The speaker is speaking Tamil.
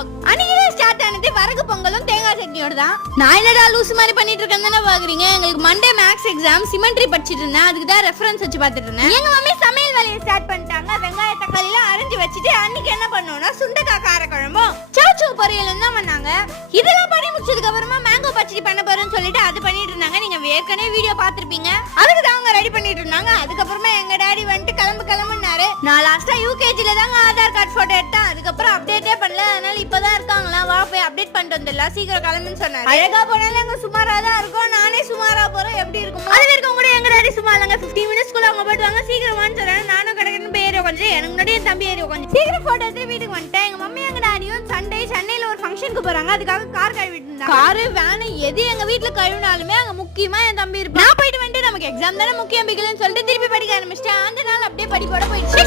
vlog. அன்னைக்கு ஸ்டார்ட் ஆனது வரகு பொங்கலும் தேங்காய் சட்னியோட தான். நான் என்னடா லூஸ் மாதிரி பண்ணிட்டு இருக்கேன்னு பாக்குறீங்க. எங்களுக்கு மண்டே மேக்ஸ் எக்ஸாம் சிமெண்ட்ரி படிச்சிட்டு இருந்தேன். அதுக்கு தான் ரெஃபரன்ஸ் வச்சு பார்த்துட்டு இருந்தேன். எங்க மம்மி சமையல் வேலையை ஸ்டார்ட் பண்ணிட்டாங்க. வெங்காய தக்காளி எல்லாம் அரைஞ்சு வச்சுட்டு அன்னைக்கு என்ன பண்ணோம்னா சுண்டக்காய் காரக்குழம்பும் சவுச்சூ பொரியலும் தான் பண்ணாங்க. இதெல்லாம் பண்ணி முடிச்சதுக்கு அப்புறமா மேங்கோ பச்சடி பண்ண போறேன்னு சொல்லிட்டு அது பண்ணிட்டு இருந்தாங்க. நீங்க ஏற்கனவே வீடியோ பார்த்திருப்பீங்க. அதுக்கு தான் அவங்க ரெடி பண்ணிட்டு இருந்தாங்க. அதுக்கப்புறமா எங்க டாடி வந்துட்டு கிளம்புனாரு. நான் லாஸ்டா யூகேஜில தாங்க ஆதார் கார்டு போட்டோ எடுத்தேன். அதுக்கப்புறம் அப்டேட்டே பண்ணல. அதனால இப்பதான் இருக்காங்களா, வா போய் அப்டேட் பண்ணிட்டு வந்துடலாம், சீக்கிரம் கிளம்புன்னு சொன்னாரு. அழகா போனாலும் எங்க சுமாரா தான் இருக்கும். நானே சுமாரா போறேன், எப்படி இருக்கும்? அது வரைக்கும் கூட எங்க டாடி சும்மா இல்லைங்க. 15 மினிட்ஸ்க்குள்ள அவங்க போயிடுவாங்க. சீக்கிரம் வான்னு சொல்றாங்க. நானும் கிடக்குன்னு போய் ஏறி உட்காந்து எனக்கு முன்னாடி என் தம்பி ஏறி உட்காந்து சீக்கிரம் போட்டோ எடுத்து வீட்டுக்கு வந்துட்டேன். எங்க மம்மி எங்க டாடியும் சண்டே சென்னையில ஒரு ஃபங்க்ஷனுக்கு போறாங்க. அதுக்காக கார் கழுவிட்டு இருந்தாங்க. காரு வேன் எது எங்க வீட்டுல கழுவினாலுமே அங்க முக்கியமா என் தம்பி இருப்பான். நான் போயிட்டு வந்துட்டு நமக்கு எக்ஸாம் தானே முக்கியம் பிக்கலன்னு சொல்லிட்டு திருப்பி படிக்க ஆரம்பிச்சிட்டேன். அந்த நாள் அப்படியே படிப்போட போயிடுச்சு.